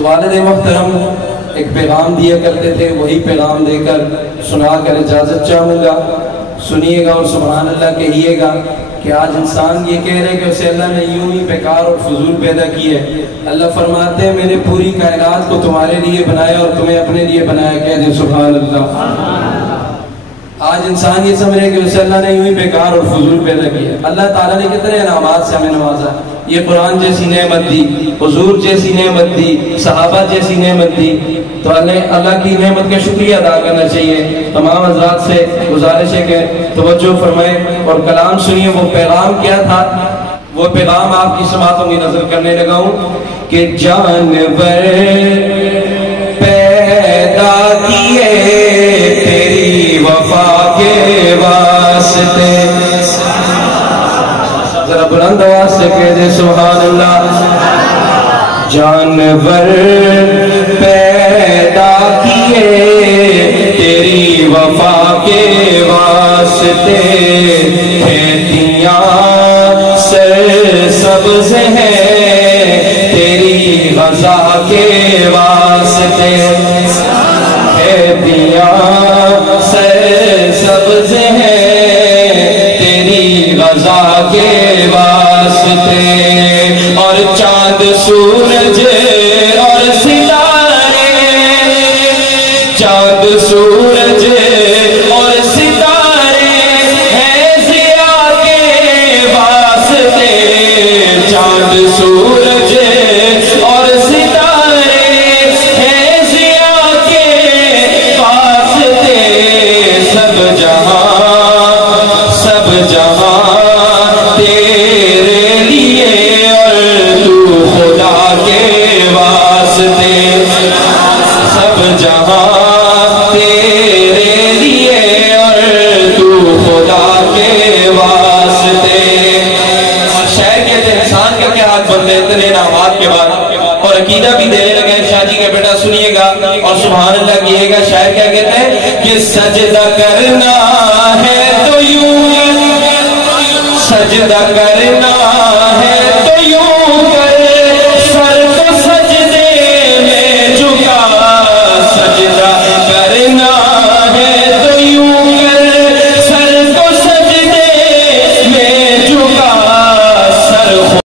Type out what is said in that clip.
تو والد محترم ایک پیغام دیا کرتے تھے، وہی پیغام دے کر سنا کر اجازت چاہوں گا، سنیے گا اور سبحان اللہ کہیے گا کہ آج انسان یہ کہہ رہے کہ اسے اللہ نے یوں ہی بیکار اور فضول پیدا کی ہے۔ اللہ فرماتے ہیں میں نے پوری کائنات کو تمہارے لیے بنایا اور تمہیں اپنے لیے بنایا، کہہ دیں سبحان اللہ۔ آج انسان یہ سمجھ رہے کہ اسے اللہ نے یوں ہی بیکار اور فضول پیدا کیا۔ اللہ تعالیٰ نے کتنے انعامات سے ہمیں نوازا، یہ قرآن جیسی نعمت دی، حضور جیسی نعمت دی، صحابہ جیسی نعمت دی، تو اللہ کی نعمت کا شکریہ ادا کرنا چاہیے۔ تمام حضرات سے گزارش ہے کہ توجہ فرمائیں اور کلام سنیے۔ وہ پیغام کیا تھا، وہ پیغام آپ کی سماعتوں کی نظر کرنے لگا ہوں کہ جانور پیدا کیے تیری وفا کے واسطے، ذرا بلند آواز سے کہہ دے سبحان اللہ۔ جانور پیدا کیے تیری وفا کے واسطے، کھیتیاں سرسبز ہیں تیری غذا کے واسطے، کھیتیاں سرسبز ہیں تیری غذا کے واسطے، اور چاند سورج اور ستارے، چاند سورج اور ستارے ہیں ضیاء کے واسطے، چاند سورج اور ستارے ہیں ضیاء کے واسطے، سب جہاں تیرے لیے اور تو خدا کے واسطے، سب جہاں تیرے لیے اور تو خدا کے واسطے۔ شہر کہتے انسان کا کیا حق بنتے اتنے انعامات کے بعد، اور عقیدہ بھی دینے لگے۔ شاہ جی کے بیٹا سنیے گا اور سبحان اللہ کہیے گا۔ شاعر کیا کہتے ہیں کہ سجدہ کرنا ہے تو یوں، سجدہ کرنا